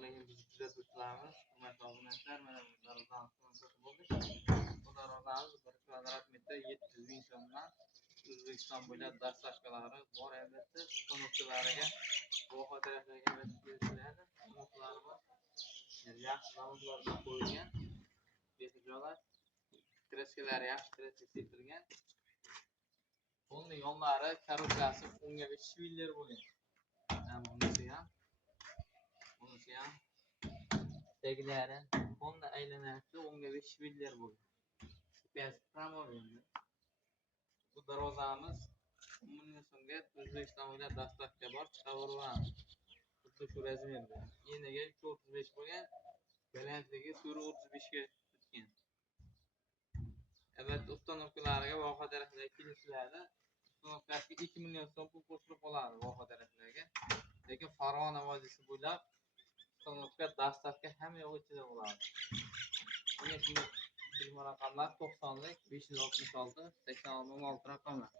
Biz kuzatuvchilarimiz, hurmatli obunachilar, mana bu darvozamiz bo'ldi. Bu darvozamiz 1 kvadrat metr 700 ming so'mdan O'zbekiston bo'ylab dastlashkalari bor. Albatta, ustonovkalariga guvoh taraflarga beriladi. Ustonovkalarimiz yaxshi zavodlardan qo'yilgan. Behijolar kreskilari yaxshi kreska sepilgan. Bunun yonlari korobkasi unga shviller bo'lgan. Bunisi ham teglari Honda aylanasi unga shviller bo'lgan. Piyasi tamom endi. Bu darvozamiz 10 ming so'mga O'zbekiston bo'ylab dastlabki bor chiqaveramiz. Xuddi shu razmerda. Eniga 235 bo'lgan, balandligi 435 ga bitgan. Albatta, ustonovkalariga voha taraflarga kelishiladi. Ustonovkasiga 2 million so'm pul qo'shilib qoladi voha taraflarga. Lekin Farg'ona vodiysi bo'ylab ustonovka dastlabki hamma yo'q ichida bo'ladi. Uni telefon raqamlar 90lik 566 86 16 raqamlar.